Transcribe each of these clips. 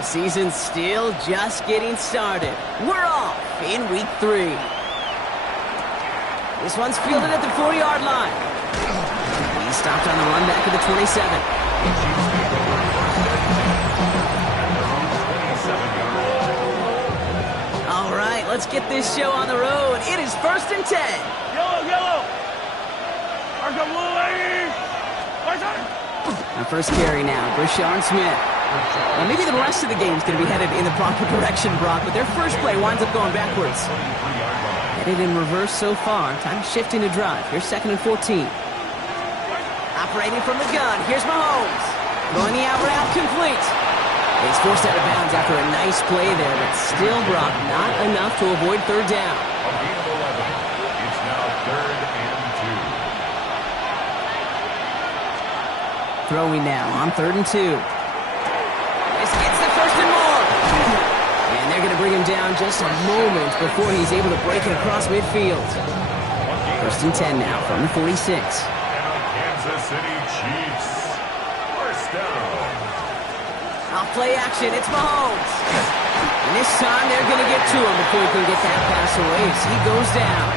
The season's still just getting started. We're off in week 3. This one's fielded at the 4-yard line. He stopped on the run back to the 27. All right, let's get this show on the road. It is 1st and 10. Yellow! Argo blue, ladies! Our first carry now, Brashard Smith. Well, maybe the rest of the game's going to be headed in the proper direction, Brock, but their first play winds up going backwards. Headed in reverse so far. Time to shift into drive. Here's 2nd and 14. Operating from the gun. Here's Mahomes. Throwing the out route complete. He's forced out of bounds after a nice play there, but still, Brock, not enough to avoid 3rd down. It's now 3rd and 2. Throwing now on 3rd and 2. This gets the 1st and more. And they're going to bring him down just a moment before he's able to break it across midfield. 1st and 10 now from the 46. And the Kansas City Chiefs. First down. Off play action, it's Mahomes. And this time they're going to get to him before he can get that pass away as he goes down.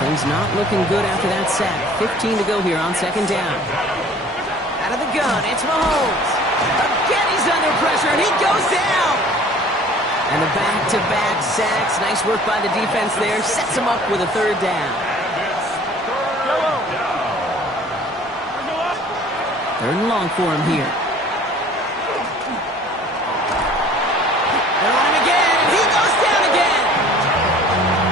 Things not looking good after that sack. 15 to go here on 2nd down. Out of the gun, it's Mahomes. Again, he's under pressure, and he goes down. And the back-to-back sacks. Nice work by the defense there. Sets him up with a 3rd down. Third and long for him here. They're on him again, and he goes down again.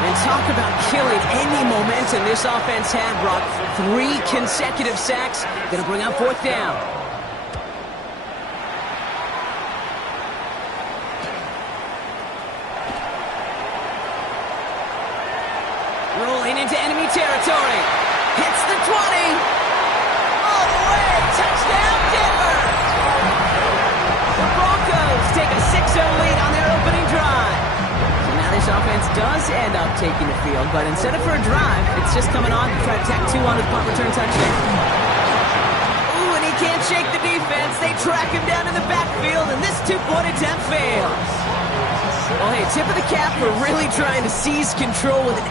And talk about killing any momentum this offense had, Brock. 3 consecutive sacks. Gonna bring up 4th down. Rolling into enemy territory. Hits the 20. All the way. Touchdown, Denver. The Broncos take a 6-0 lead on their opening drive. So now this offense does end up taking the field, but instead of for a drive, it's just coming on to try to tack 2 on the punt return touchdown. Ooh, and he can't shake the defense. They track him down in the backfield, and this 2-point attempt fails. Well, hey, tip of the cap for really trying to seize control with an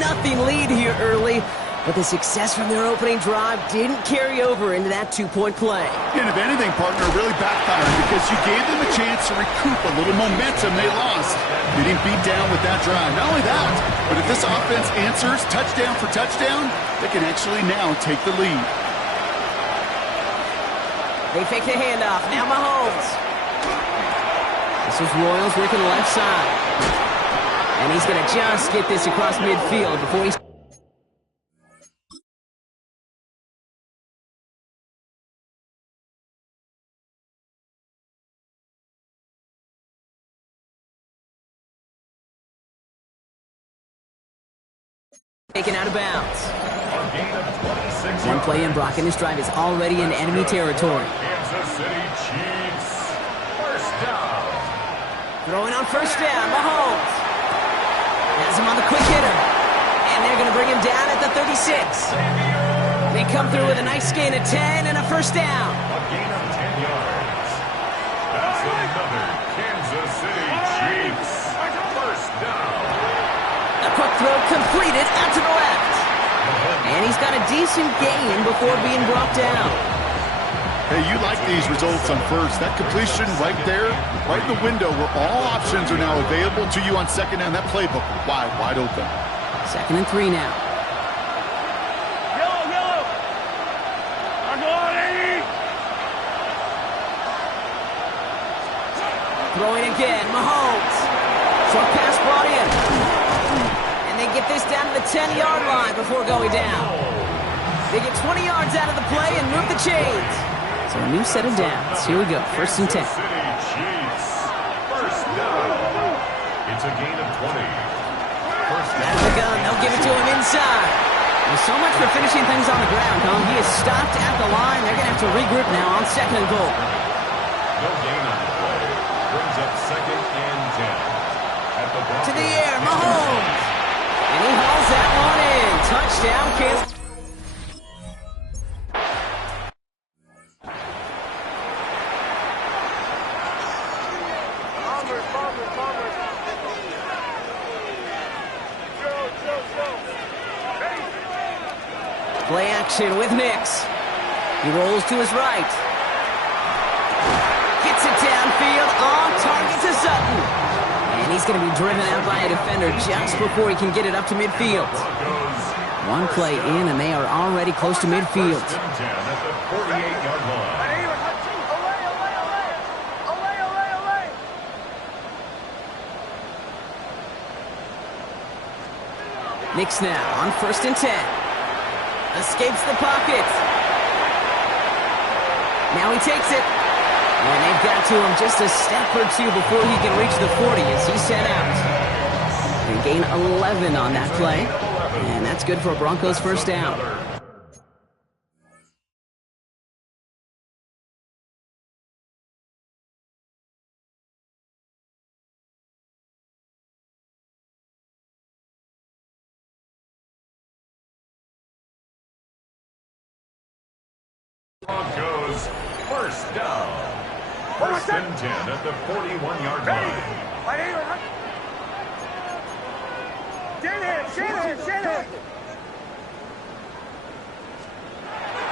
8-0 lead here early. But the success from their opening drive didn't carry over into that 2-point play. And if anything, partner, really backfired because you gave them a chance to recoup a little momentum they lost. Getting beat down with that drive. Not only that, but if this offense answers touchdown for touchdown, they can actually now take the lead. They fake the handoff. Now Mahomes. This is Royals working the left side. And he's going to just get this across midfield before he's... taken out of bounds. One play in, Brock, and this drive is already in enemy territory. Kansas City Chiefs. First down. Throwing on 1st down, Mahomes. Has him on the quick hitter. And they're going to bring him down at the 36. They come through with a nice gain of 10 and a 1st down. A gain of 10 yards. That's another Kansas City Chiefs. First down. A quick throw completed out to the left. And he's got a decent gain before being brought down. Hey, you like these results on first. That completion right there, right in the window where all options are now available to you on 2nd down. That playbook wide open. 2nd and 3 now. Yellow! Argo on 80! Throwing again, Mahomes. Short pass brought in. And they get this down to the 10-yard line before going down. They get 20 yards out of the play and move the chains. So a new set of downs. Here we go, 1st and 10. Kansas City Chiefs. First down. It's a gain of 20. First Out down. of the gun, they'll give it to him inside. Well, so much for finishing things on the ground, huh? He is stopped at the line. They're going to have to regroup now on 2nd and goal. No gain on the play. Brings up 2nd and 10. At the To the air, Mahomes. And he hauls that one in. Touchdown, Kansas. Play action with Nix. He rolls to his right. Gets it downfield, on target to Sutton. And he's going to be driven out by a defender just before he can get it up to midfield. One play in, and they are already close to midfield. First and 10 at the 48-yard line. Nix now on 1st and 10. Escapes the pocket. Now he takes it. And they've got to him just a step or two before he can reach the 40 as he set out. They gain 11 on that play. And that's good for a Broncos first down. Broncos first down. First and 10 at the 41-yard line.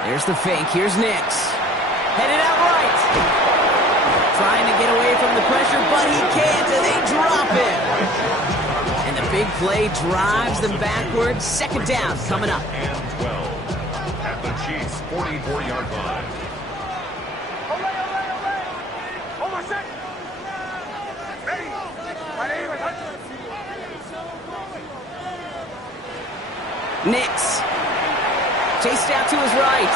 There's the fake. Here's Nix. Headed out right. Trying to get away from the pressure, but he can't, and they drop him. And the big play drives them backwards. Second down coming up. And 12 at the Chiefs' 44-yard line. Nix. Chased out to his right.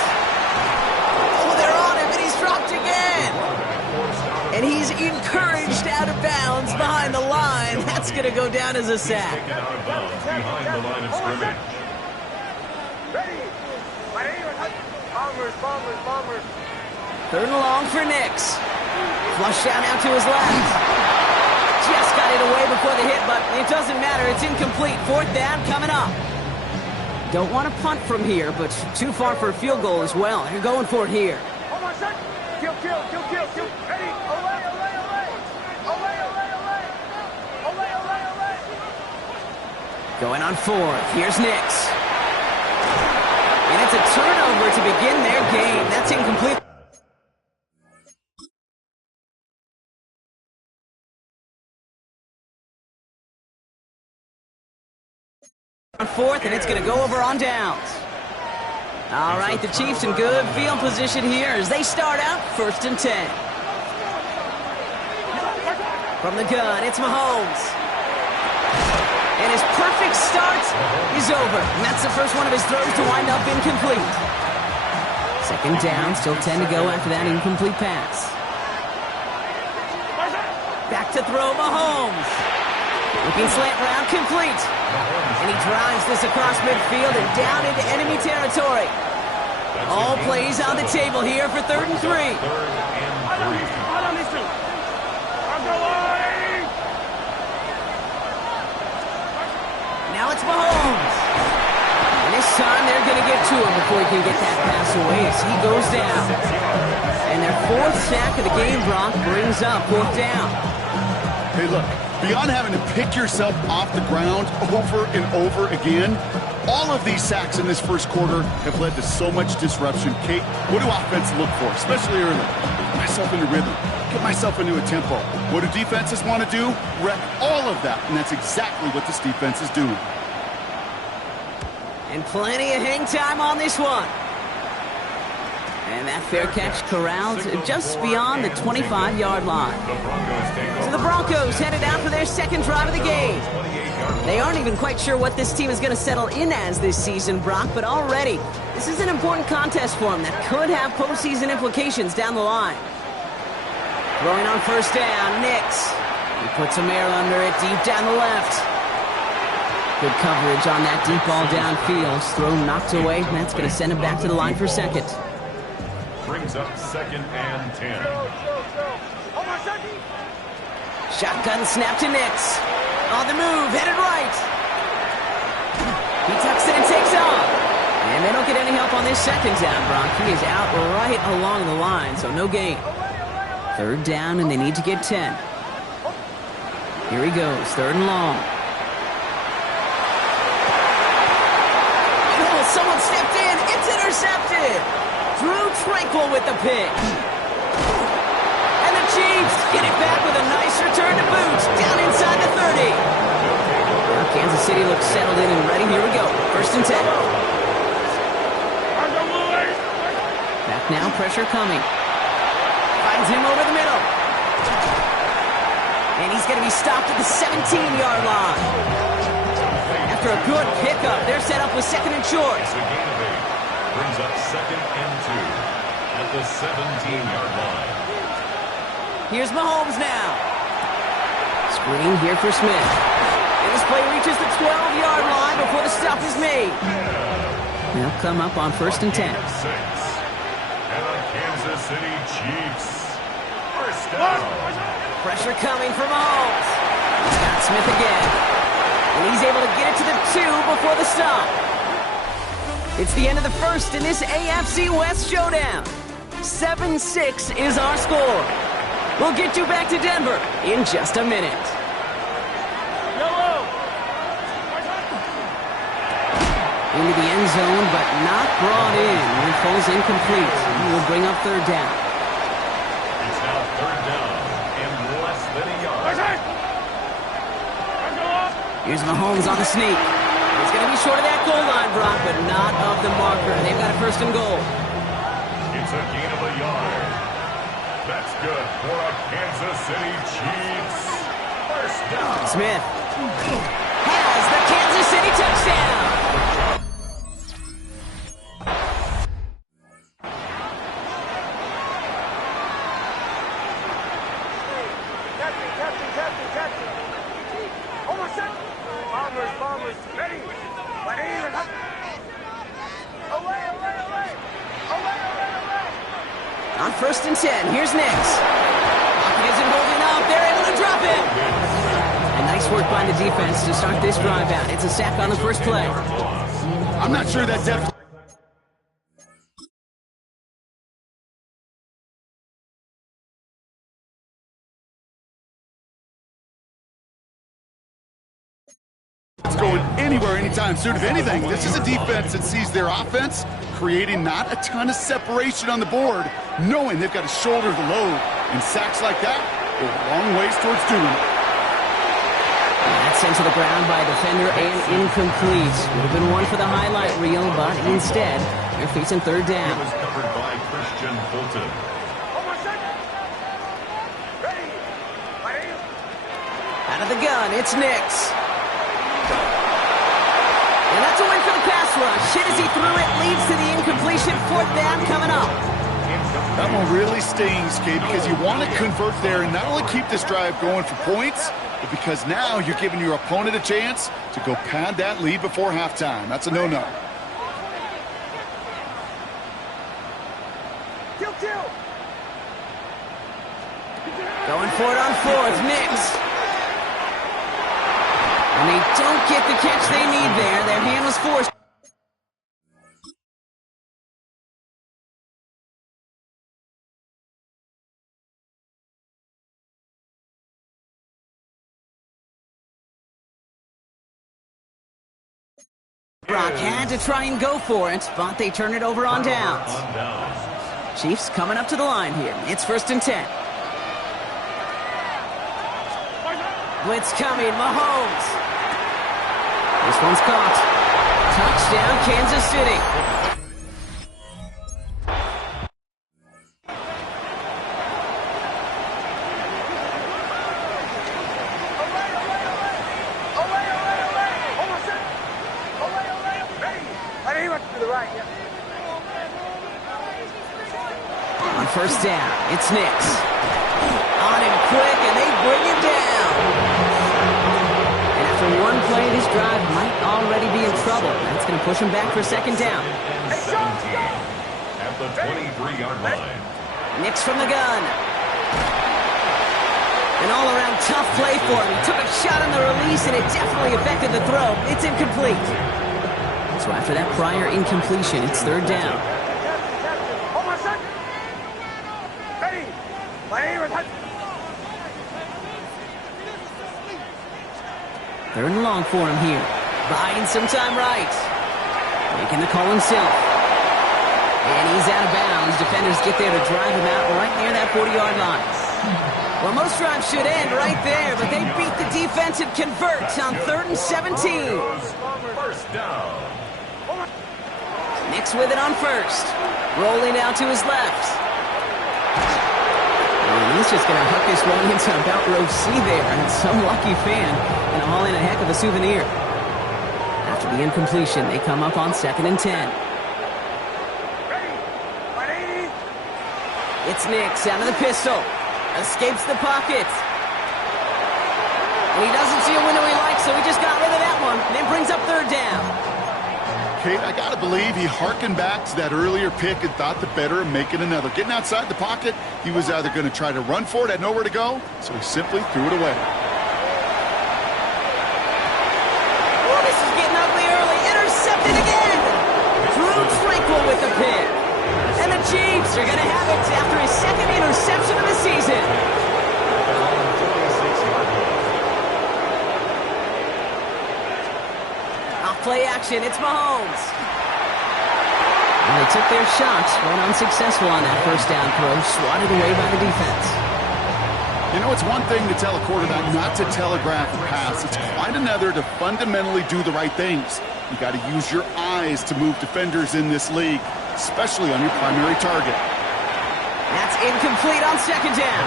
Oh, they're on him, and he's dropped again. And he's encouraged out of bounds behind the line. That's going to go down as a sack. Taken out of bounds behind the line of scrimmage. Third and long for Nix. Flush out now to his left. Just got it away before the hit, but it doesn't matter. It's incomplete. Fourth down coming up. Don't want to punt from here, but too far for a field goal as well. You're going for it here. Going on fourth. Here's Nix. And it's a turnover to begin their game. That's incomplete. On fourth, and it's going to go over on downs. All right, the Chiefs in good field position here as they start out 1st and 10. From the gun, it's Mahomes. And his perfect start is over. And that's the first one of his throws to wind up incomplete. Second down, still 10 to go after that incomplete pass. Back to throw, Mahomes. Looking slant route, complete. And he drives this across midfield and down into enemy territory. All plays on the table here for 3rd and 3. Now it's Mahomes. And this time they're going to get to him before he can get that pass away as he goes down. And their 4th sack of the game, Brock, brings up 4th down. Hey, look. Beyond having to pick yourself off the ground over and over again, all of these sacks in this first quarter have led to so much disruption. Kate, what do offense look for, especially early? Get myself into rhythm. Get myself into a tempo. What do defenses want to do? Wreck all of that, and that's exactly what this defense is doing. And plenty of hang time on this one. And that fair catch corralled just beyond the 25-yard line. So the Broncos headed out for their second drive of the game. They aren't even quite sure what this team is going to settle in as this season, Brock, but already this is an important contest for them that could have postseason implications down the line. Throwing on first down, Nix. He puts some air under it deep down the left. Good coverage on that deep ball downfield. Throw knocked away, and that's going to send him back to the line for second. Brings up 2nd and 10. Shotgun snap to Nix. On the move, headed right. He tucks it and takes off. And they don't get any help on this second down, Brock. He is out right along the line, so no gain. 3rd down, and they need to get 10. Here he goes, 3rd and long. Oh, someone stepped in. intercepted. Drew Tranquil with the pick. And the Chiefs get it back with a nice return to boot down inside the 30. Now Kansas City looks settled in and ready. Here we go. 1st and 10. Back now, pressure coming. Finds him over the middle. And he's going to be stopped at the 17-yard line. After a good pickup, they're set up with 2nd and short. Brings up 2nd and 2 at the 17-yard line. Here's Mahomes now. Screen here for Smith. And this play reaches the 12-yard line before the stop is made. They'll come up on 1st and 10. 6. And the Kansas City Chiefs. 1st down. Pressure coming from Mahomes. He's got Smith again. And he's able to get it to the 2 before the stop. It's the end of the 1st in this AFC West showdown. 7-6 is our score. We'll get you back to Denver in just a minute. Into the end zone, but not brought in. It falls incomplete. He will bring up 3rd down. It's now 3rd down and less than a yard. Here's Mahomes on the sneak. He's going to be short of that goal line, Brock, but not of the marker. They've got a 1st and goal. It's a gain of a yard. That's good for a Kansas City Chiefs. 1st down. Smith has the Kansas City touchdown. On 1st and 10, here's Nix. Pocket isn't holding up. They're able to drop it. And nice work by the defense to start this drive out. It's a sack on the first play. I'm not sure that depth. It's going anywhere, anytime soon. If anything, this is a defense that sees their offense creating not a ton of separation on the board, knowing they've got to shoulder the load. And sacks like that go a long ways towards doing it. That's sent to the ground by a defender and incomplete. Would have been one for the highlight reel, but instead, they're facing 3rd down. It was covered by Christian Fulton. Out of the gun, it's Nix. And that's a win for the pass rush. Hit as he threw it, leads to the incompletion. 4th down coming up. That one really stings, Kate, because you want to convert there and not only keep this drive going for points, but because now you're giving your opponent a chance to go pad that lead before halftime. That's a no-no. Going for it on 4th, Nix. And they don't get the catch they need there. Their hand was forced. Brock had to try and go for it, but they turn it over on downs. Chiefs coming up to the line here. It's 1st and 10. Blitz coming, Mahomes. This one's caught. Touchdown, Kansas City. On 1st down, it's Nix. On him quick, and they bring him down. And after one play, this drive might already be in trouble. That's going to push him back for 2nd down. 17 at the 23-yard line. Nix from the gun. An all-around tough play for him. He took a shot on the release, and it definitely affected the throw. It's incomplete. So after that prior incompletion, it's 3rd down. Third and long for him here. Buying some time right. Making the call himself. And he's out of bounds. Defenders get there to drive him out right near that 40-yard line. Well, most drives should end right there, but they beat the defense and convert on 3rd and 17. First down. Nix with it on first. Rolling out to his left. And he's just going to hook this one into about row C there. And some lucky fan and haul in a heck of a souvenir. After the incompletion, they come up on 2nd and 10. It's Nix out of the pistol. Escapes the pocket. And he doesn't see a window he likes, so he just got rid of that one. And then brings up 3rd down. Kate, I got to believe he hearkened back to that earlier pick and thought the better of making another. Getting outside the pocket, he was either going to try to run for it, had nowhere to go, so he simply threw it away. Oh, this is getting ugly early. Intercepted again. Drew Tranquill with the pick. And the Chiefs are going to have it after his 2nd interception of the season. Off play action, it's Mahomes. And they took their shots, went unsuccessful on that 1st down throw, swatted away by the defense. You know, it's one thing to tell a quarterback not to telegraph a pass. It's quite another to fundamentally do the right things. You got to use your eyes to move defenders in this league, especially on your primary target. That's incomplete on 2nd down.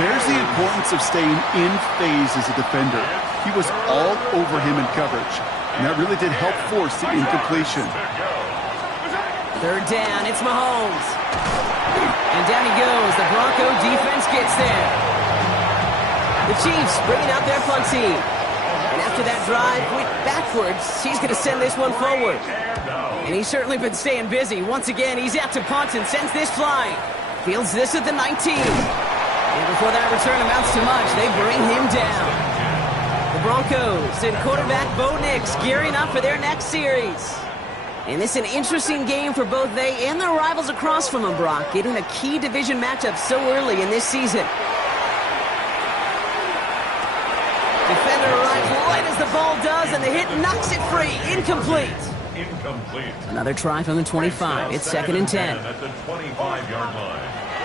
There's the importance of staying in phase as a defender. He was all over him in coverage, and that really did help force the incompletion. 3rd down, it's Mahomes. And down he goes. The Bronco defense gets there. The Chiefs bringing out their punt team. And after that drive went backwards, he's going to send this one forward. And he's certainly been staying busy. Once again, he's out to punt and sends this flying. Fields this at the 19. And before that return amounts to much, they bring him down. The Broncos and quarterback Bo Nix gearing up for their next series. And this is an interesting game for both they and their rivals across from them, Brock, getting a key division matchup so early in this season. Defender arrives right as the ball does, and the hit knocks it free. Incomplete. Another try from the 25. It's 2nd and 10. At the 25-yard line.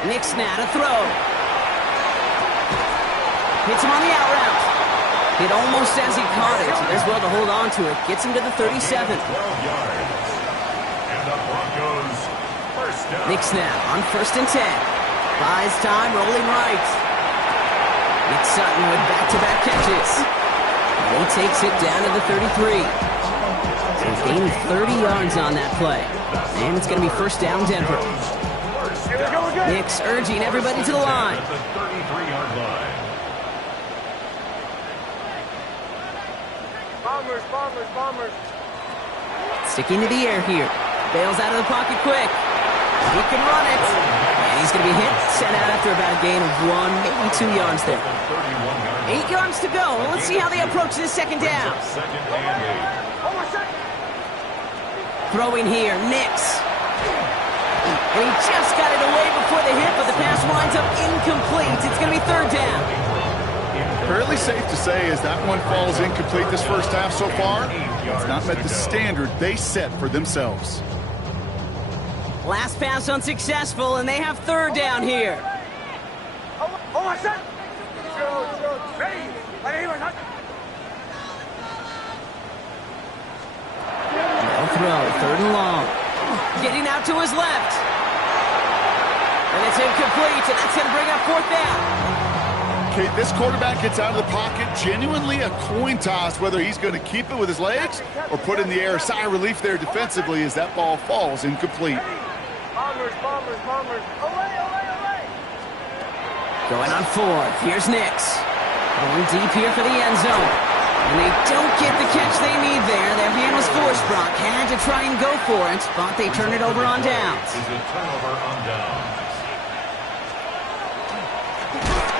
Nix now to throw. Hits him on the out route. Hit almost as he caught it. So there's well to hold on to it. Gets him to the 37. 12 yards. And the Broncos first down. Nix now on 1st and 10. Buys time, rolling right. Nick Sutton with back-to-back catches. And he takes it down to the 33. So he's gained 30 yards on that play. And it's going to be 1st down Denver. Nix urging everybody to the line. At the 33-yard line. Bombers. Sticking to the air here. Bails out of the pocket quick. He can run it. And he's going to be hit, sent out after about a gain of 1, maybe 2 yards there. 8 yards to go. Let's see how they approach this 2nd down. Second and 8. Throwing here, Nix. And he just got it away before the hit, but the pass winds up incomplete. It's going to be 3rd down. Fairly safe to say as that one falls incomplete this first half so far, it's not met the standard they set for themselves. Last pass unsuccessful, and they have 3rd down here. No throw, 3rd and long. Getting out to his left. And it's incomplete, and that's going to bring up 4th down. Okay, this quarterback gets out of the pocket, genuinely a coin toss whether he's going to keep it with his legs or put in the air. Sigh of relief there defensively as that ball falls incomplete. Bombers. Going on 4th. Here's Nix. Going deep here for the end zone. And they don't get the catch they need there. Their hand was forced. Brock had to try and go for it, but they turn it over on downs. Is a turnover on downs.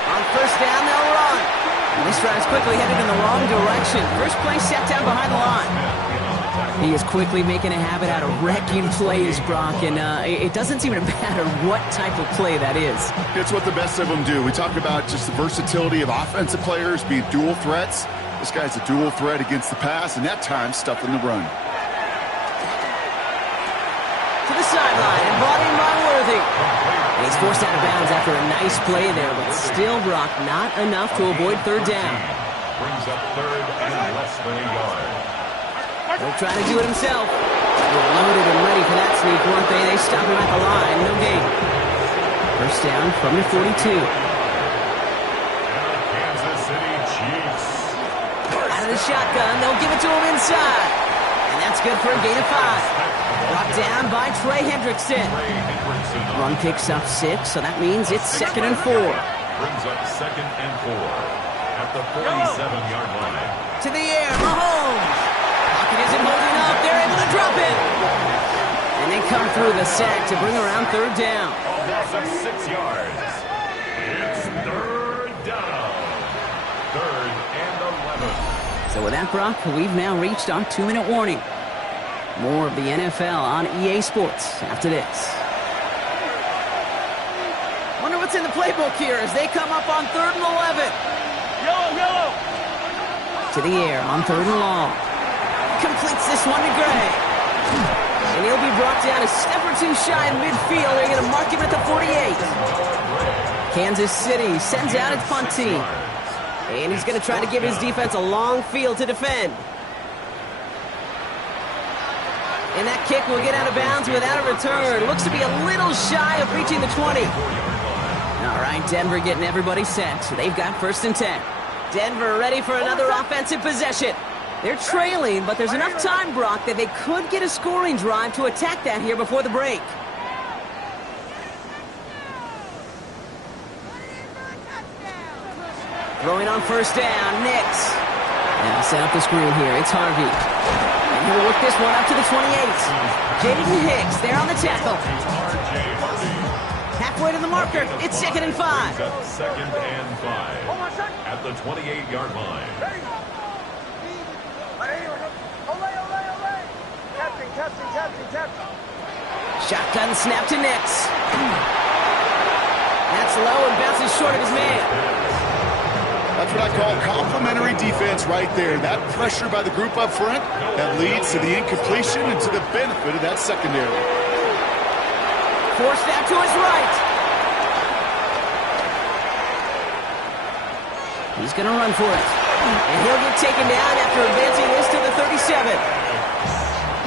On 1st down, they'll run. And this drive's quickly headed in the wrong direction. First play set down behind the line. He is quickly making a habit out of wrecking plays, Brock, and it doesn't seem to matter what type of play that is. It's what the best of them do. We talk about just the versatility of offensive players being dual threats. This guy's a dual threat against the pass, and at times stuffing the run. the sideline and brought in by Worthy. And he's forced out of bounds after a nice play there, but still, Brock, not enough to avoid third down. Brings up third and less than a yard. He'll try to do it himself. They were loaded and ready for that sneak, weren't they? They stop him at the line. No gain. First down from the 42. And the Kansas City Chiefs. Out of the shotgun, they'll give it to him inside. And that's good for a gain of 5. Brought down by Trey Hendrickson. Run picks up 6, so that means it's 2nd and 4. Brings up 2nd and 4 at the 47-yard line. To the air, Mahomes. Pocket isn't holding up. They're able to drop it. And they come through the sack to bring around third down. A loss of 6 yards. It's third down. 3rd and 11. So with that, Brock, we've now reached our 2-minute warning. More of the NFL on EA Sports after this. Wonder what's in the playbook here as they come up on 3rd and 11. Yellow. To the air on 3rd and long. Completes this one to Gray. And he'll be brought down a step or two shy in midfield. They're going to mark him at the 48. Kansas City sends out its punt team. And he's going to try to give his defense a long field to defend. And that kick will get out of bounds without a return. Looks to be a little shy of reaching the 20. All right, Denver getting everybody set. So they've got 1st and 10. Denver ready for another offensive possession. They're trailing, but there's enough time, Brock, that they could get a scoring drive to attack that here before the break. Throwing on 1st down, Nix. Now set up the screen here. It's Harvey. And he'll work this one up to the 28. Jaden Hicks there on the tackle. Halfway to the marker. It's 2nd and 5. Brings up 2nd and 5 at the 28-yard line. Captain. Shotgun snap to Nix. That's low and bounces short of his man. That's what I call complimentary defense right there. That pressure by the group up front, that leads to the incompletion and to the benefit of that secondary. Forced out to his right. He's going to run for it. And he'll get taken down after advancing this to the 37.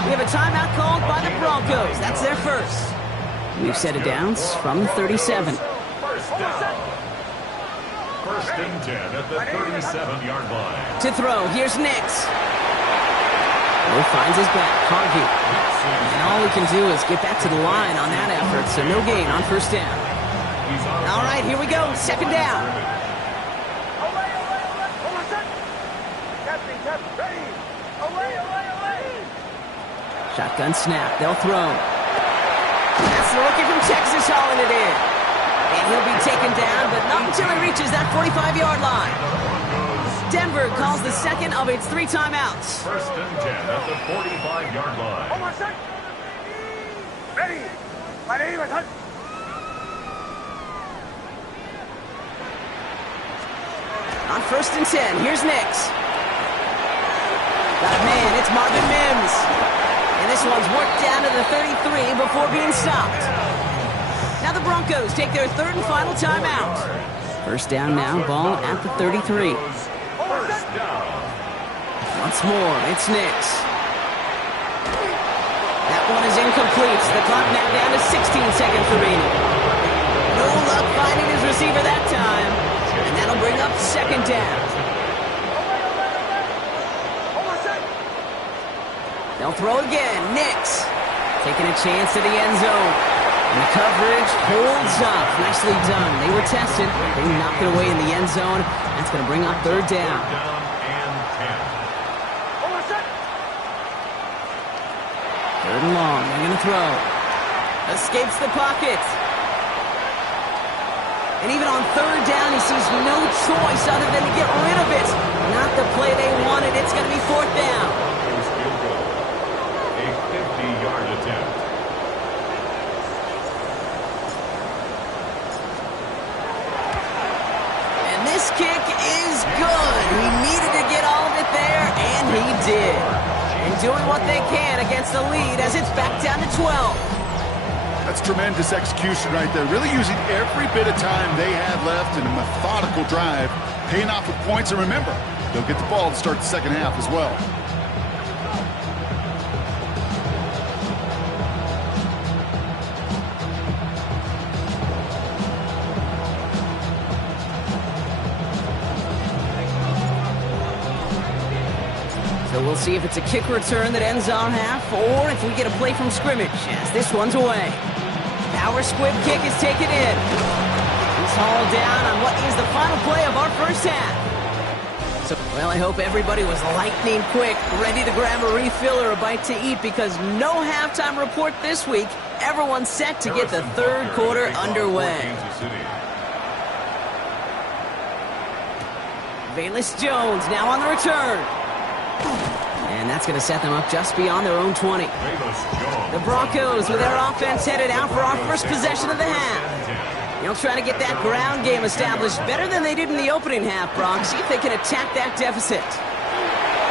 We have a timeout called by the Broncos. That's their first. We've set it down from the 37. First down. 1st and 10 at the 37-yard line. To throw, here's Nix. He finds his back, Harvey. And all he can do is get back to the line on that effort, so no gain on 1st down. All right, here we go, 2nd down. Captain, ready. Away. Shotgun snap, they'll throw. That's the rookie from Texas hauling it in. And he'll be taken down, but not until he reaches that 45-yard line. Denver calls the 2nd of its 3 timeouts. 1st and 10 at the 45-yard line. Ready. On 1st and 10, here's Nix. Got a man, it's Marvin Mims. And this one's worked down to the 33 before being stopped. Now the Broncos take their 3rd and final timeout. 1st down now, ball at the 33. 1st down. Once more, it's Nix. That one is incomplete. The clock now down to 16 seconds remaining. No luck finding his receiver that time. And that'll bring up 2nd down. They'll throw again. Nix taking a chance to the end zone. And the coverage holds up. Nicely done. They were tested. They knocked it away in the end zone. That's going to bring up 3rd down. Down and 10. 3rd and long. They're going to throw. Escapes the pocket. And even on 3rd down, he sees no choice other than to get rid of it. Not the play they wanted. It's going to be 4th down. Here's field goal. A 50-yard attempt. And this kick is good. He needed to get all of it there, and he did. And doing what they can against the lead as it's back down to 12. That's tremendous execution right there. Really using every bit of time they had left in a methodical drive, paying off with points. And remember, they'll get the ball to start the second half as well. So we'll see if it's a kick return that ends our half, or if we get a play from scrimmage, as this one's away. Power squib kick is taken in. He's hauled down on what is the final play of our first half. So, well, I hope everybody was lightning quick, ready to grab a refill or a bite to eat, because no halftime report this week. Everyone's set to get the third quarter underway. Velus Jones now on the return. And that's going to set them up just beyond their own 20. The Broncos with their offense headed out for our first possession of the half. They'll try to get that ground game established better than they did in the opening half, Brock. See if they can attack that deficit.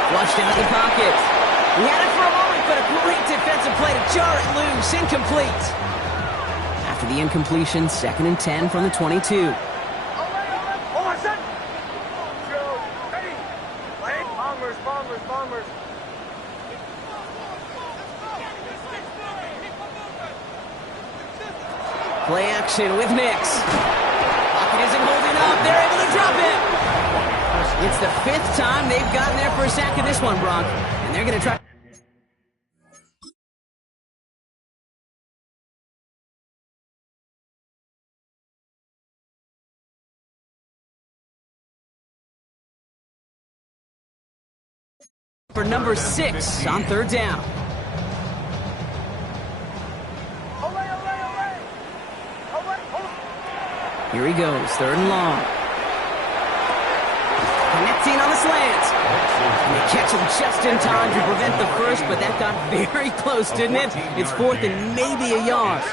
Flushed out the pocket. He had it for a moment, but a great defensive play to jar it loose. Incomplete. After the incompletion, 2nd and 10 from the 22. Play action with Nix. Pocket isn't holding up. They're able to drop it. It's the 5th time they've gotten there for a sack in this one, Brock. And they're going to try. For number 6 on 3rd down. Here he goes, 3rd and long. Connecting on the slant. And they catch him just in time to prevent the first, but that got very close, didn't it? It's 4th and maybe a yard.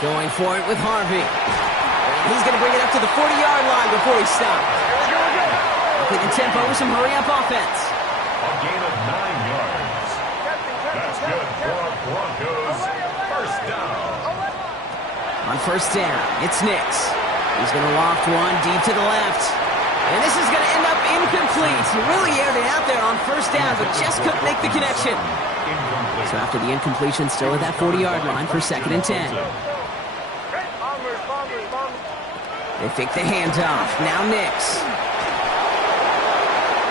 Going for it with Harvey. He's going to bring it up to the 40-yard line before he stops. Keeping the tempo with some hurry-up offense. A gain of 9 yards. That's good for our Broncos. First down. On first down, it's Nix. He's going to loft one deep to the left. And this is going to end up incomplete. He really aired it out there on first down, but just couldn't make the connection. So after the incompletion, still at that 40-yard line for 2nd and 10. They fake the handoff. Now Nix.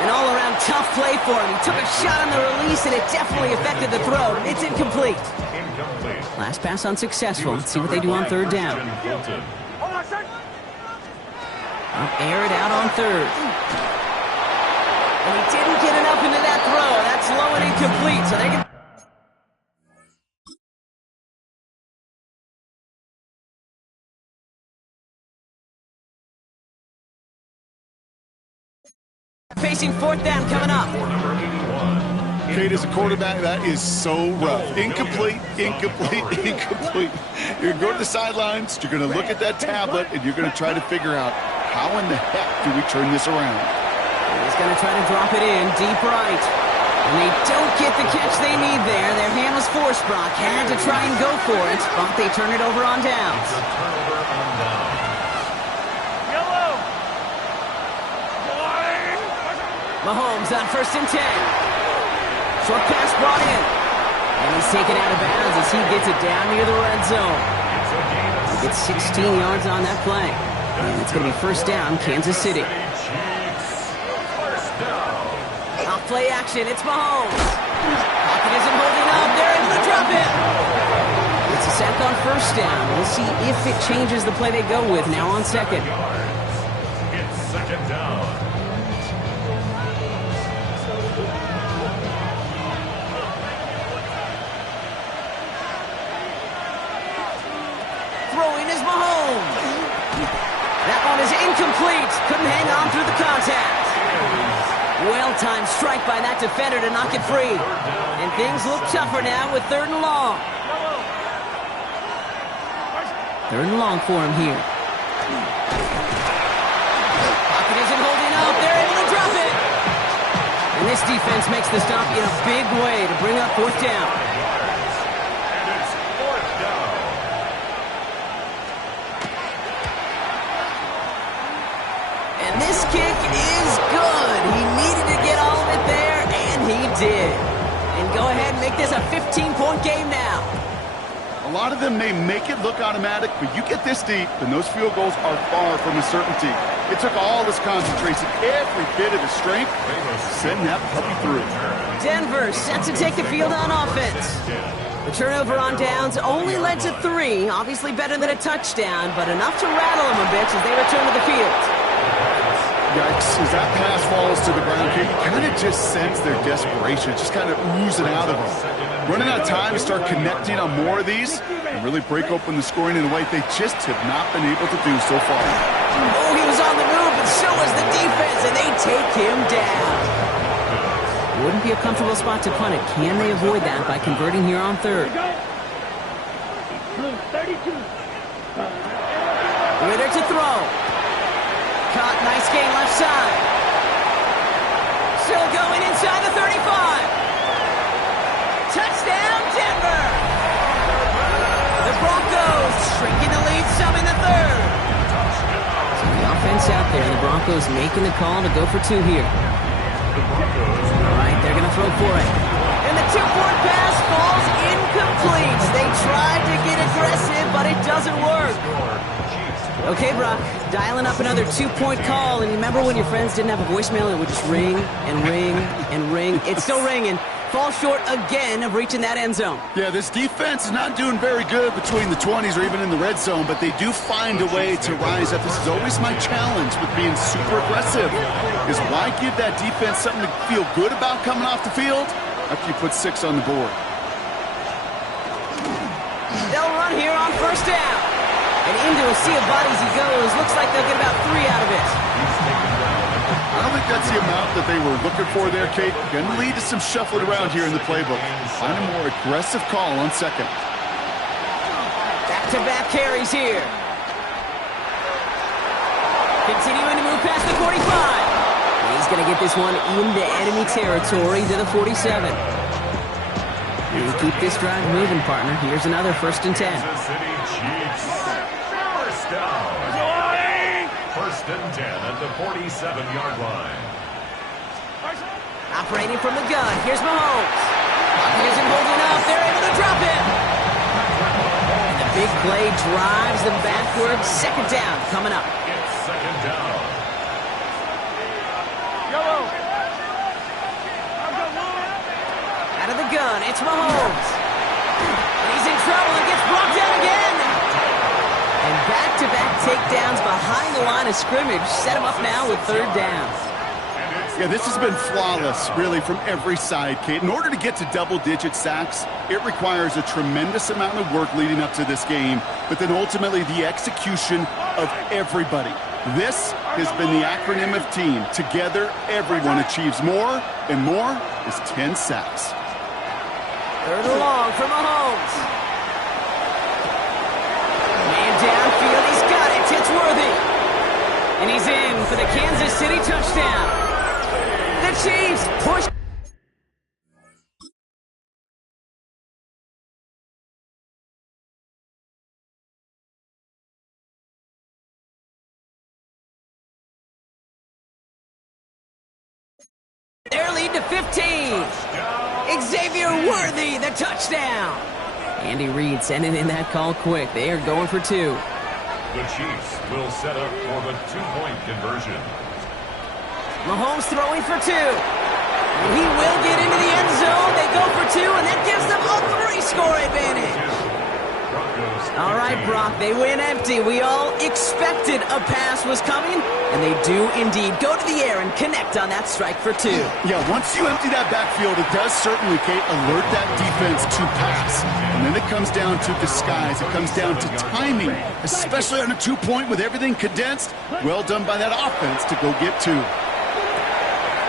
An all-around tough play for him. He took a shot on the release, and it definitely affected the throw. It's incomplete. Last pass unsuccessful. Let's see what they do on 3rd down. I'll air it out on 3rd. And he didn't get enough into that throw. That's low and incomplete, so they can... Facing 4th down coming up. Kate, as a quarterback, that is so rough. Incomplete, incomplete, incomplete. You're going to go to the sidelines, you're going to look at that tablet, and you're going to try to figure out how in the heck do we turn this around. He's going to try to drop it in deep right. And they don't get the catch they need there. Their hand was forced, Brock. Had to try and go for it, but they turn it over on downs. Mahomes on 1st and 10. Short pass brought in. And he's taken out of bounds as he gets it down near the red zone. He gets 16 yards on that play. And it's going to be 1st down, Kansas City. Off play action, it's Mahomes. Pocket isn't holding up. They're able to drop it. It's a sack on 1st down. We'll see if it changes the play they go with now on 2nd. It's 2nd down. Throwing is Mahomes. That one is incomplete. Couldn't hang on through the contact. Well-timed strike by that defender to knock it free. And things look tougher now with 3rd and long. 3rd and long for him here. Pocket isn't holding up. They're able to drop it. And this defense makes the stop in a big way to bring up fourth down. And it's fourth down. And this kick is good. He needed to get all of it there, and he did. And go ahead and make this a 15-point game now. A lot of them may make it look automatic, but you get this deep, and those field goals are far from a certainty. It took all his concentration, every bit of his strength, sending that puppy through. Denver set to take the field on offense. The turnover on downs only led to 3, obviously better than a touchdown, but enough to rattle them a bit as they return to the field. Yikes, as that pass falls to the ground, you kind of just sense their desperation. It's just kind of oozing out of them. Running out of time to start connecting on more of these and really break open the scoring in a way they just have not been able to do so far. Oh, he was on the move, but so was the defense, and they take him down. Wouldn't be a comfortable spot to punt it. Can they avoid that by converting here on third? Ritter to throw. Caught, nice gain left side. Still going inside the 35. Touchdown, Denver! The Broncos shrinking the lead some in the third. So the offense out there, the Broncos making the call to go for 2 here. All right, they're going to throw for it. And the 2-point pass falls incomplete. They tried to get aggressive, but it doesn't work. Okay, Brock, dialing up another 2-point call, and you remember when your friends didn't have a voicemail and it would just ring and ring and ring? It's still ringing. Falls short again of reaching that end zone. Yeah, this defense is not doing very good between the 20s or even in the red zone, but they do find a way to rise up. This is always my challenge with being super aggressive, is why give that defense something to feel good about coming off the field after you put 6 on the board? They'll run here on first down. And into a sea of bodies he goes. Looks like they'll get about 3 out of it. I don't think that's the amount that they were looking for there, Kate. Going to lead to some shuffling around here in the playbook. Find a more aggressive call on second. Back-to-back carries here. Continuing to move past the 45. He's going to get this one into enemy territory to the 47. We'll keep this drive moving, partner. Here's another 1st and 10. Kansas City Chiefs. First down. First and 10 at the 47-yard line. Operating from the gun. Here's Mahomes. Pocket isn't holding up. They're able to drop it. And the big play drives them backwards. 2nd down coming up. It's 2nd down. Out of the gun, it's Mahomes. And he's in trouble and gets brought down again. And back-to-back takedowns behind the line of scrimmage set him up now with 3rd down. Yeah, this has been flawless, really, from every side, Kate. In order to get to double-digit sacks, it requires a tremendous amount of work leading up to this game, but then ultimately the execution of everybody. This has been the acronym of team. Together, everyone achieves more, and more is 10 sacks. 3rd and long for Mahomes. Man downfield, he's got it. It's Worthy. And he's in for the Kansas City touchdown. The Chiefs push. Their lead to 15. Xavier Worthy, the touchdown. Andy Reid sending in that call quick. They are going for 2. The Chiefs will set up for the 2-point conversion. Mahomes throwing for 2. And he will get into the end zone. They go for 2, and that gives them a 3-score advantage. All right, Brock, they win empty. We all expected a pass was coming, and they do indeed go to the air and connect on that strike for 2. Yeah, once you empty that backfield, it does certainly, Kate, alert that defense to pass. And then it comes down to disguise. It comes down to timing, especially on a 2-point with everything condensed. Well done by that offense to go get 2.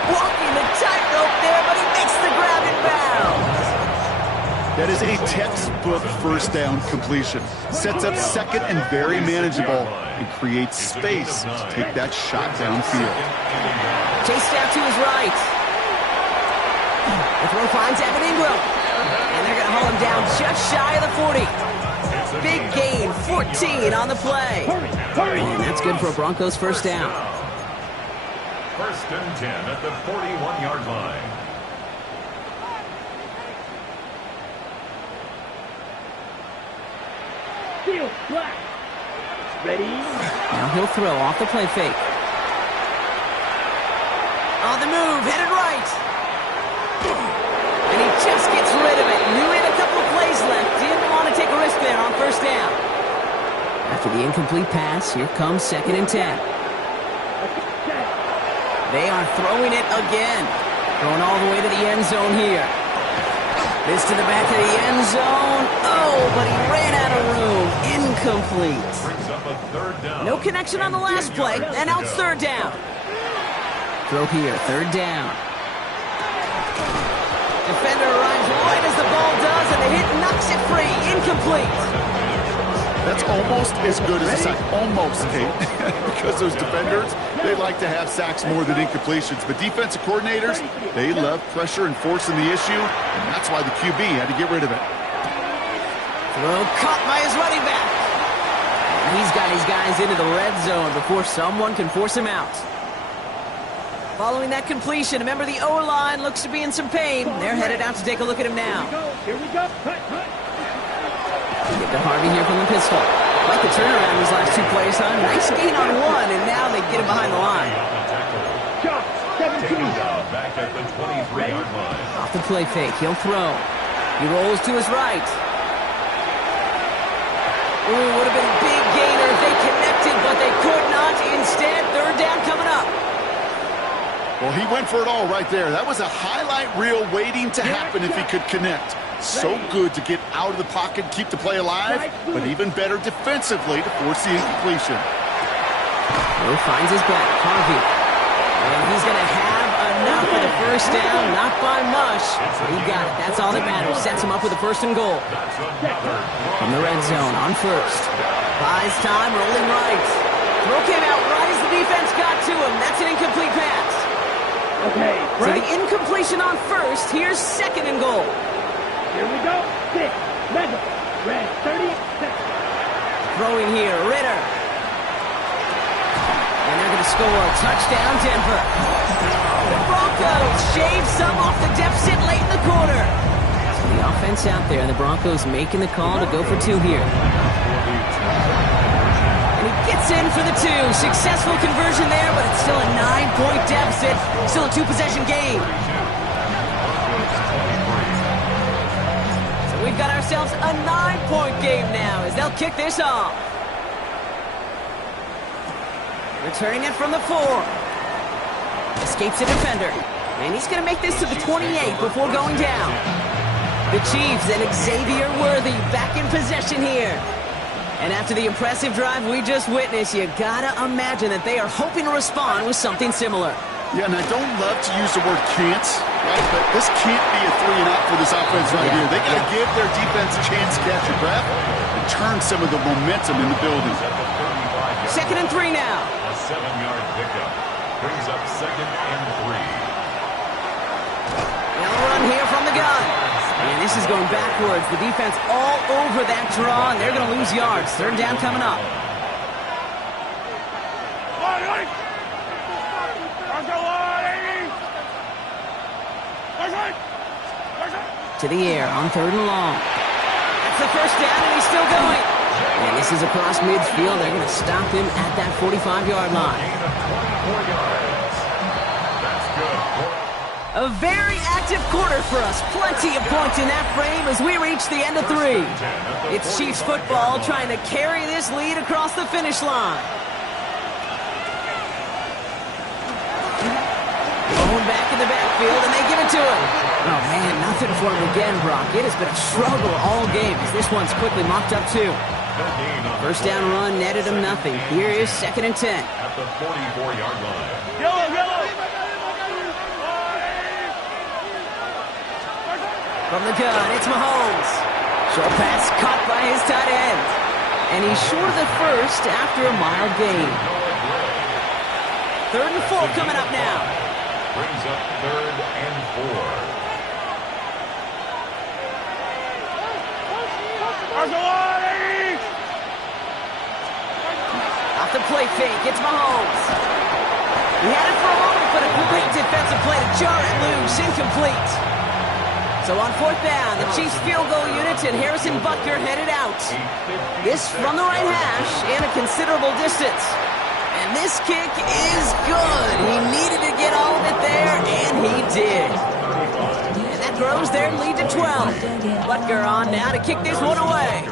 Walking the tightrope there, but he makes the grab in bounds. That is a textbook first down completion. Sets up second and very manageable and creates space to take that shot downfield. Chased out to his right. The throw finds Evan Ingram. And they're going to haul him down just shy of the 40. Big gain, 14 on the play. And that's good for a Broncos first down. First and 10 at the 41-yard line. Field flat. Ready? Now he'll throw off the play fake. On the move, headed right. And he just gets rid of it. Knew he had a couple of plays left. Didn't want to take a risk there on first down. After the incomplete pass, here comes second and 10. They are throwing it again. Going all the way to the end zone here. This to the back of the end zone. Oh, but he ran out of room. Incomplete. Brings up a third down. No connection on the last play, and now it's third down. Throw here, third down. Defender arrives right as the ball does, and the hit knocks it free. Incomplete. That's almost as good as a sack. Almost, Kate. Because those defenders, they like to have sacks more than incompletions. But defensive coordinators, they love pressure and forcing the issue, and that's why the QB had to get rid of it. Throw caught by his running back. And he's got his guys into the red zone before someone can force him out. Following that completion, remember the O-line looks to be in some pain. They're headed out to take a look at him now. Here we go. Cut. Get to Harvey here from the pistol. Like the turnaround these last two plays, huh? Nice gain on one, and now they get him behind the line. Shot. 17. Back at the 23-yard line. Off the play fake, he'll throw. He rolls to his right. Ooh, would have been a big gainer if they connected, but they could not. Instead, third down coming up. Well, he went for it all right there. That was a highlight reel waiting to happen if he could connect. So good to get out of the pocket, keep the play alive, but even better defensively to force the incompletion. Will finds his back, Harvey. And he's going to have enough for the first down, not by much. But he got it. That's all that matters. Sets him up with a first and goal. From the red zone on first. Buys time, rolling right. Throw came out right as the defense got to him. That's an incomplete pass. Okay, So the incompletion on first. Here's second and goal. Here we go. 6. Mega. Red. 30 seconds. Throwing here, Ritter. And they're going to score a touchdown, Denver. The Broncos shave some off the deficit late in the quarter. So the offense out there, and the Broncos making the call to go for two here. And he gets in for the two. Successful conversion there, but it's still a 9-point deficit. Still a two-possession game. So we've got ourselves a 9-point game now as they'll kick this off. Returning it from the 4. Escapes a defender. And he's going to make this to the 28 before going down. The Chiefs and Xavier Worthy back in possession here. And after the impressive drive we just witnessed, you gotta imagine that they are hoping to respond with something similar. Yeah, and I don't love to use the word can't, right? But this can't be a 3-and-out for this offense right here. They got to give their defense a chance to catch their breath and turn some of the momentum in the building. Second and 3 now. A 7-yard pickup. Brings up second and 3. Now a run here from the gun. And this is going backwards. The defense all over that draw, and they're going to lose yards. Third down coming up. To the air on third and long. That's the first down, and he's still going. And this is across midfield. They're going to stop him at that 45-yard line. Gain of 24 yards. That's good. A very active quarter for us. Plenty of points in that frame as we reach the end of 3. It's Chiefs football trying to carry this lead across the finish line. Going back in the backfield, and they give it to him. Oh, man, nothing for him again, Brock. It has been a struggle all game as this one's quickly mocked up, too. First down run netted him nothing. Here is second and 10. At the 44-yard line. Yellow. From the gun, it's Mahomes. Short pass caught by his tight end. And he's short of the first after a mile gain. 3rd and 4 coming up now. Brings up 3rd and 4. Off the play fake, it's Mahomes. He had it for a moment, but a great defensive play to jar it loose, incomplete. So on 4th down, the Chiefs field goal unit and Harrison Butker headed out. This from the right hash and a considerable distance. And this kick is good. He needed to get all of it there, and he did. And that grows their lead to 12. Butker on now to kick this one away.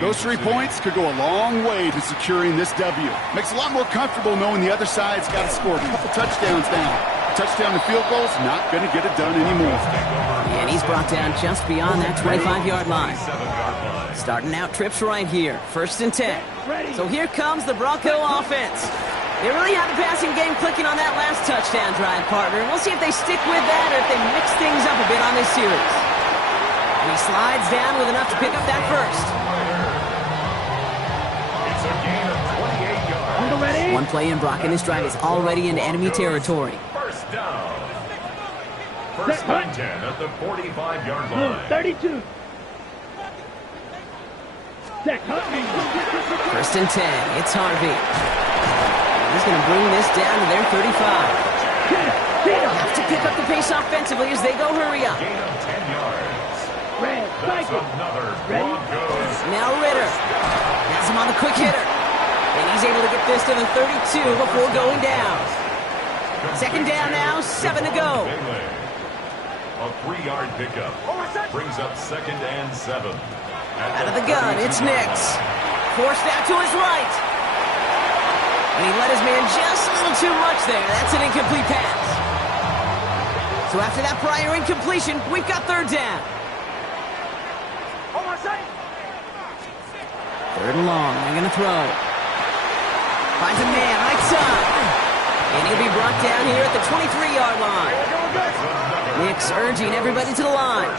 Those 3 points could go a long way to securing this W. Makes it a lot more comfortable knowing the other side's got to score a couple touchdowns now. Touchdown and field goal's not going to get it done anymore. And he's brought down just beyond that 25-yard line. Starting out trips right here. 1st and 10. So here comes the Bronco offense. They really have the passing game clicking on that last touchdown drive, partner. We'll see if they stick with that or if they mix things up a bit on this series. And he slides down with enough to pick up that first. It's a gain of 28 yards. One play in, Brock, and this drive is already into enemy territory. First down. 1st and 10 at the 45-yard line. 32. Set. 1st and 10. It's Harvey. He's going to bring this down to their 35. Have to pick up the pace offensively as they go hurry up. Gain of 10 yards. That's another Broncos. Now Ritter has him on the quick hitter. And he's able to get this to the 32 before going down. 2nd down now, 7 to go. A 3-yard pickup. Brings up 2nd and 7. Out of the gun, it's Nix. Forced out to his right. And he let his man just a little too much there. That's an incomplete pass. So after that prior incompletion, we've got 3rd down. 3rd and long, they're going to throw. Finds a man, right side. And he'll be brought down here at the 23-yard line. Nix urging everybody to the line.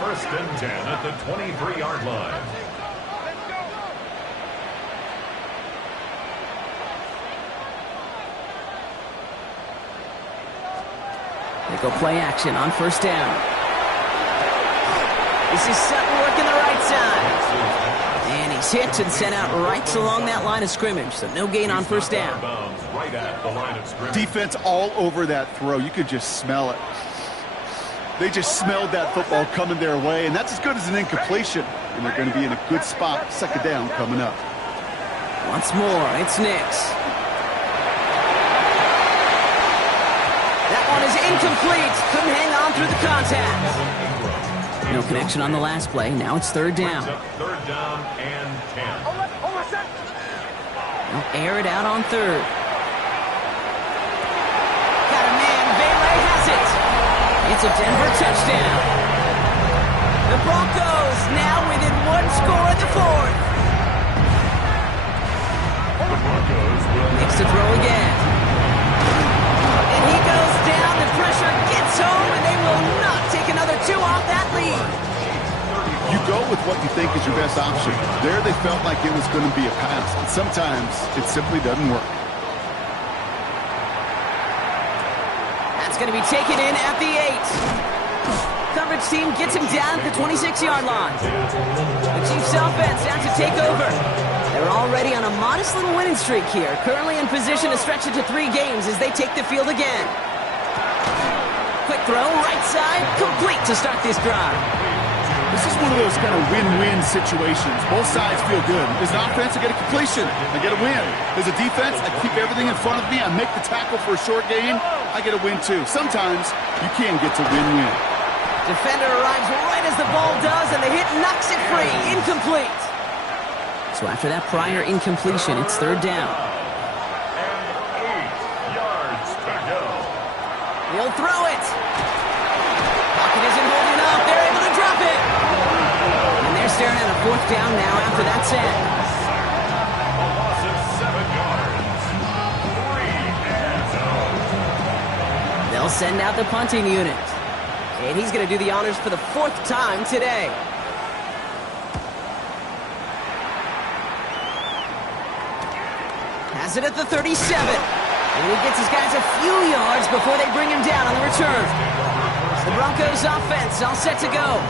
1st and 10 at the 23-yard line. They go play action on 1st down. This is Sutton working the right side. And he's hit and sent out right along that line of scrimmage. So no gain on 1st down. Right at the line of scrimmage. Defense all over that throw. You could just smell it. They just smelled that football coming their way, and that's as good as an incompletion. And they're going to be in a good spot. 2nd down coming up. Once more, it's Nix. That one is incomplete. Couldn't hang on through the contact. No connection on the last play. Now it's 3rd down. 3rd down and 10. They'll air it out on 3rd. Got a man. Bailey has it. It's a Denver touchdown. The Broncos now within 1 score in the 4th. The Broncos will Nix to throw again. And he goes down. The pressure gets home, and they will not take another 2 off that lead. You go with what you think is your best option. There they felt like it was going to be a pass, but sometimes it simply doesn't work. That's going to be taken in at the 8. Coverage team gets him down at the 26-yard line. The Chiefs offense out to take over. They're already on a modest little winning streak here, currently in position to stretch it to 3 games as they take the field again. Quick throw, right side, complete to start this drive. This is one of those kind of win-win situations. Both sides feel good. As an offense, I get a completion. I get a win. As a defense, I keep everything in front of me. I make the tackle for a short gain. I get a win, too. Sometimes you can get to win-win. Defender arrives right as the ball does, and the hit knocks it free. Incomplete. So after that prior incompletion, it's 3rd down. and 8 yards to go. He'll throw it. Pocket isn't holding up. They're able to drop it. And they're staring at a 4th down now after that set. A loss of 7 yards. 3 and 0. They'll send out the punting unit. And he's going to do the honors for the 4th time today. Has it at the 37. And he gets his guys a few yards before they bring him down on the return. The Broncos offense all set to go.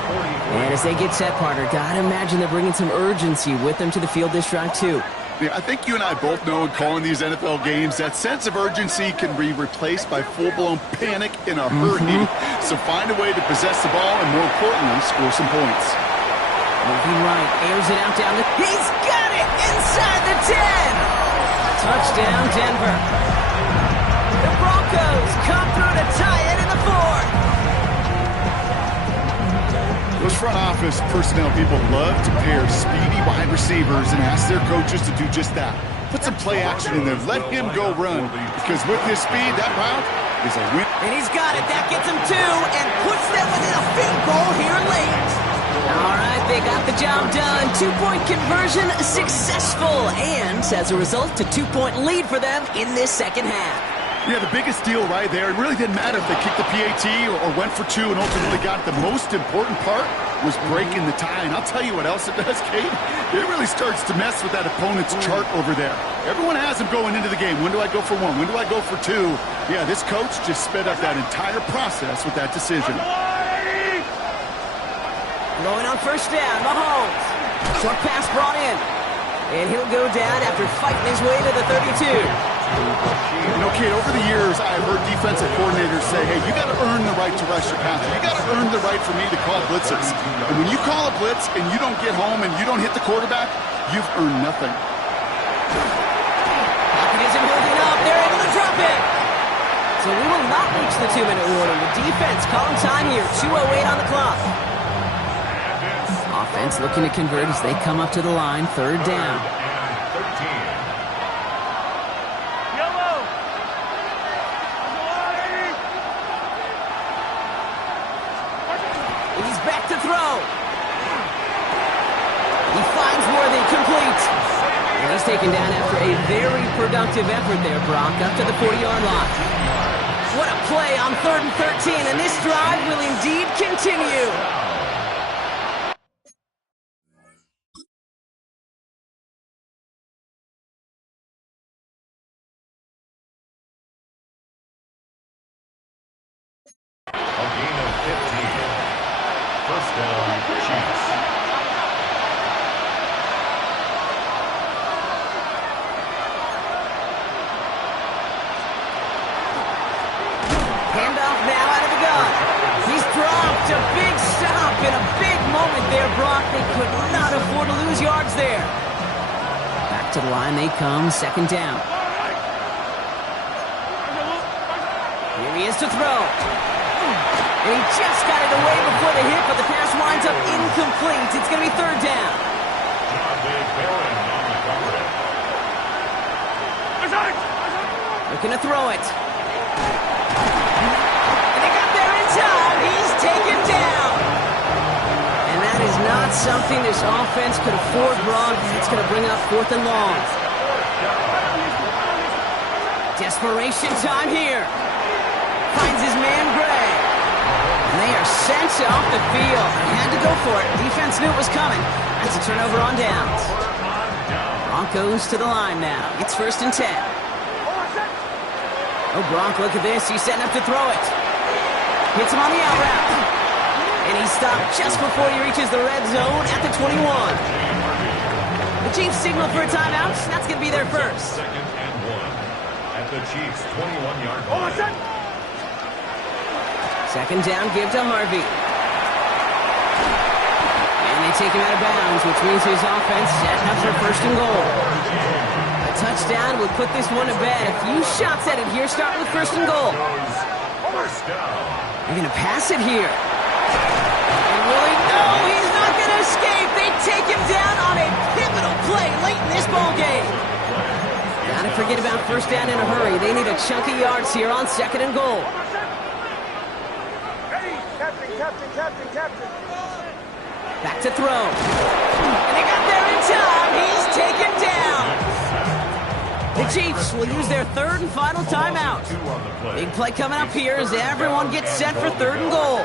And as they get set, partner, gotta imagine they're bringing some urgency with them to the field this drive too. Yeah, I think you and I both know in calling these NFL games that sense of urgency can be replaced by full-blown panic in a hurry. So find a way to possess the ball and, more importantly, score some points. Moving right, airs it out down the... He's got it inside the 10! Touchdown, Denver. The Broncos come through to tie it in the 4th. Those front office personnel people love to pair speedy wide receivers and ask their coaches to do just that. Put some play action in there. Let him go run. Because with his speed, that route is a win. And he's got it. That gets him 2 and puts them within a field goal here late. All right, they got the job done. 2-point conversion successful. And as a result, a 2-point lead for them in this second half. Yeah, the biggest deal right there, it really didn't matter if they kicked the PAT or went for 2 and ultimately got it. The most important part was breaking the tie. And I'll tell you what else it does, Kate. It really starts to mess with that opponent's chart over there. Everyone has them going into the game. When do I go for 1? When do I go for 2? Yeah, this coach just sped up that entire process with that decision. Going on first down, Mahomes. Short pass brought in. And he'll go down after fighting his way to the 32. You know, Kate, over the years, I've heard defensive coordinators say, hey, you got to earn the right to rush your passer. You got to earn the right for me to call blitzes. And when you call a blitz and you don't get home and you don't hit the quarterback, you've earned nothing. Pocket isn't holding up. They're able to drop it. So we will not reach the 2-minute warning. The defense calling time here. 2:08 on the clock. Offense looking to convert as they come up to the line. 3rd down. He's back to throw. He finds Worthy, complete. And he's taken down after a very productive effort there, Brock, up to the 40-yard line. What a play on 3rd and 13, and this drive will indeed continue. Handoff now out of the gun. He's dropped a big stop in a big moment there, Brock. They could not afford to lose yards there. Back to the line they come, 2nd down. Here he is to throw. And he just got it away before the hit, but the pass winds up incomplete. It's going to be 3rd down. Looking to throw it. And they got there in time. He's taken down. And that is not something this offense could afford, Brock. It's going to bring up 4th and long. Desperation time here. Finds his man, Gray. And they are sent off the field. They had to go for it. Defense knew it was coming. That's a turnover on downs. Broncos to the line now. It's 1st and 10. Oh, Gronk, look at this. He's setting up to throw it. Hits him on the out route. And he stopped just before he reaches the red zone at the 21. The Chiefs signal for a timeout. That's going to be their first. 2nd and 1 at the Chiefs' 21-yard line. 2nd down, give to Harvey. And they take him out of bounds, which means his offense set up for 1st and goal. A touchdown will put this one to bed. A few shots at it here, starting with 1st and goal. They're going to pass it here. And will he? No, he's not going to escape. They take him down on a pivotal play late in this ball game. Gotta forget about 1st down in a hurry. They need a chunk of yards here on 2nd and goal. Captain. Back to throw. And they got there in time. He's taken down. The Chiefs will use their 3rd and final timeout. Big play coming up here as everyone gets set for 3rd and goal.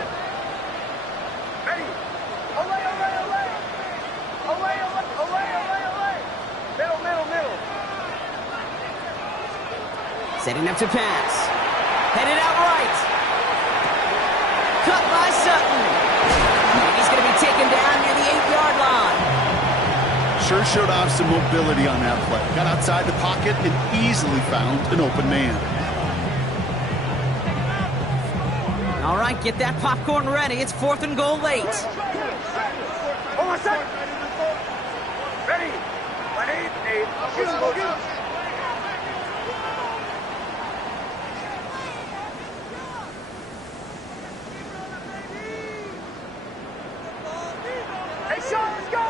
Setting up to pass. Headed out right. Cut by Sutton. And he's going to be taken down near the 8-yard line. Sure showed off some mobility on that play. Got outside the pocket and easily found an open man. All right, get that popcorn ready. It's 4th and goal late. Hold on a second. Ready. Hey, Sean, let's go.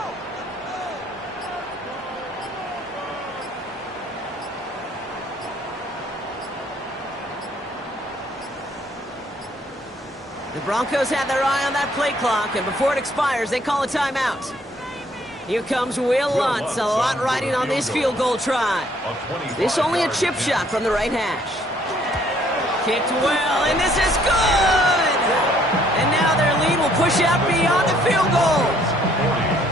The Broncos had their eye on that play clock, and before it expires, they call a timeout. Here comes Will Lutz, a lot riding on this field goal try. This only a chip shot from the right hash. Kicked well, and this is good! And now their lead will push out beyond the field goal.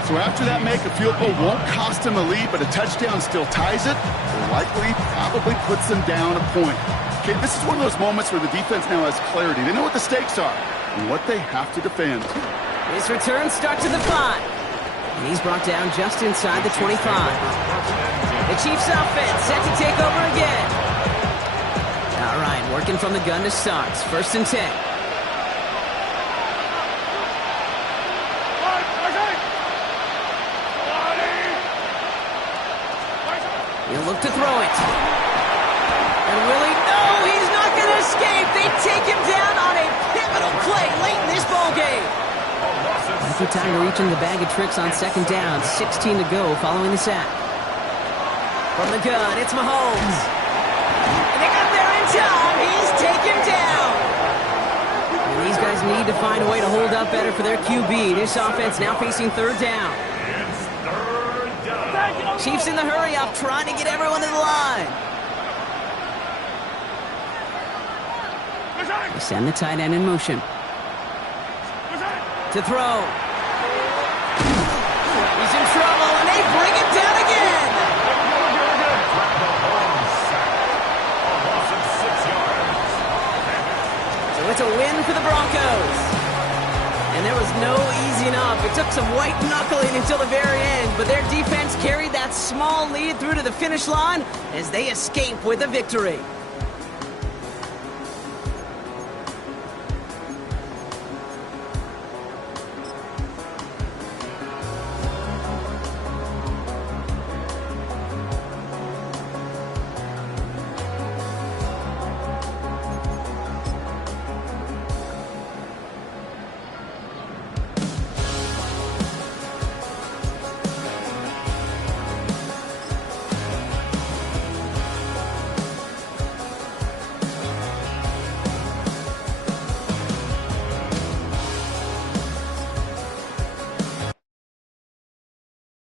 So after that make, a field goal won't cost them a lead, but a touchdown still ties it, or likely probably puts them down a point. Okay, this is one of those moments where the defense now has clarity. They know what the stakes are and what they have to defend. This return starts at the 5. And he's brought down just inside the 25. The Chiefs offense set to take over again. All right, working from the gun to start. 1st and 10. He'll look to throw it. And will he? No, he's not going to escape. They take him down on a pivotal play late in this ball game. Good time to reach into the bag of tricks on 2nd down. 16 to go following the sack. From the gun, it's Mahomes. And they got there in time. He's taken down. And these guys need to find a way to hold up better for their QB. This offense now facing 3rd down. It's 3rd down. Chiefs in the hurry-up, trying to get everyone to the line. They send the tight end in motion. To throw. He's in trouble, and they bring him down again. So it's a win for the Broncos. And there was no easing up. It took some white knuckling until the very end, but their defense carried that small lead through to the finish line as they escape with a victory.